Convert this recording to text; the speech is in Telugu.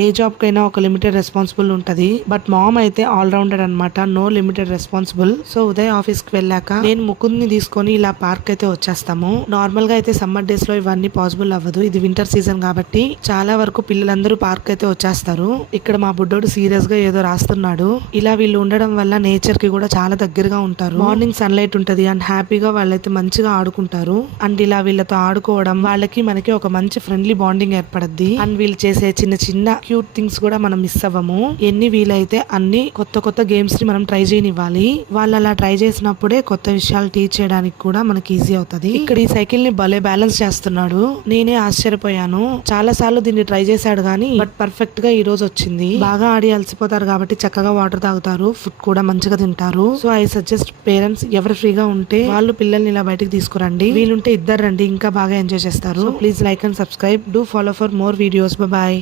ఏ జాబ్ కైనా ఒక లిమిటెడ్ రెస్పాన్సిబుల్ ఉంటది. బట్ మామ్ అయితే ఆల్ రౌండెడ్ అనమాట, no limited responsible. So Uday office కి వెళ్ళాక నేను ముకుంద్ని తీసుకొని ఇలా పార్క్ అయితే వచ్చేస్తాము. నార్మల్ గా అయితే సమ్మర్ డేస్ లో ఇవన్నీ పాసిబుల్ అవ్వదు, ఇది వింటర్ సీజన్ కాబట్టి చాలా వరకు పిల్లలందరూ పార్క్ అయితే వచ్చేస్తారు. ఇక్కడ మా బుడ్డోడు సీరియస్ గా ఏదో రాస్తున్నాడు. ఇలా వీళ్ళు ఉండడం వల్ల నేచర్ కి కూడా చాలా దగ్గరగా ఉంటారు. మార్నింగ్ సన్లైట్ ఉంటది అండ్ హ్యాపీగా వాళ్ళైతే మంచిగా ఆడుకుంటారు. అండ్ ఇలా వీళ్ళతో ఆడుకోవడం వాళ్ళకి మనకి ఒక మంచి ఫ్రెండ్లీ బాండింగ్ ఏర్పడద్ది. అండ్ వీళ్ళు చేసే చిన్న చిన్న క్యూట్ థింగ్స్ కూడా మనం మిస్ అవ్వము. ఎన్ని వీలైతే అన్ని కొత్త కొత్త గేమ్స్ ని మనం ట్రై చేయనివ్వాలి. వాళ్ళు అలా ట్రై చేసినప్పుడే కొత్త విషయాలు టీచ్ చేయడానికి కూడా మనకి ఈజీ అవుతుంది. ఇక్కడ ఈ సైకిల్ ని భలే బ్యాలెన్స్ చేస్తున్నాడు, నేనే ఆశ్చర్యపోయాను. చాలా సార్లు దీన్ని ట్రై చేశాడు గానీ బట్ పర్ఫెక్ట్ గా ఈ రోజు వచ్చింది. బాగా ఆడి అలసిపోతారు కాబట్టి చక్కగా వాటర్ తాగుతారు, ఫుడ్ కూడా మంచిగా తింటారు. సో ఐ సజెస్ట్ పేరెంట్స్ ఎవరు ఫ్రీగా ఉంటే వాళ్ళు పిల్లల్ని ఇలా బయటకు తీసుకురండి. వీలుంటే ఇద్దరు రండి, ఇంకా బాగా ఎంజాయ్ చేస్తారు. Please like and subscribe, do follow for more videos. Bye.